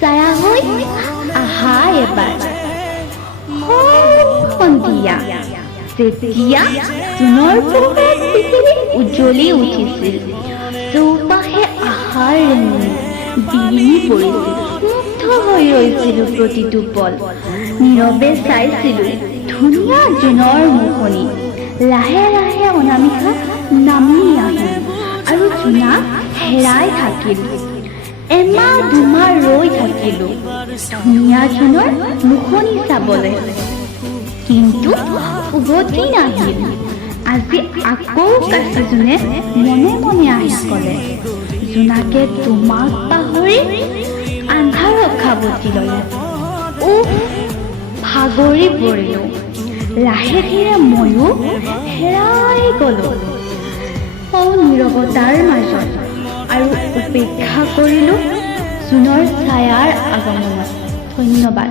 ছায়া হৈ আহা এবাৰ সন্ধিয়া যেতিয়া জোনৰ পোহৰে পৃথিৱী উজ্বলি উঠিছিল চৌপাশে আশাৰ ৰেঙনি বিৰিঙি পৰিছিল মুগ্ধ হৈ ৰৈছিলোঁ প্ৰতিটো পল নীৰৱে চাইছিলোঁ ধুনীয়া জোনৰ মুখনি লাহে লাহে অনামিকা নামি আহিল আৰু জোনাক হেৰাই থাকিল এমাহ দুমাহ ৰৈ থাকিলোঁ ধুনীয়া জোনৰ মুখনি চাবলৈ কিন্তু উভতি নাহিল আজি আকৌ কাছজোনে মনে মনে আহি ক'লে জোনাকে তোমাক পাহৰি আন্ধাৰত খাবতি ল'লে ভাগৰি পৰিলোঁ লাহে ধীৰে ময়ো হেৰাই গ'লোঁ নীৰৱতাৰ মাজত আৰু উপেক্ষা কৰিলোঁ জোনৰ ছায়াৰ আগমনত ধন্যবাদ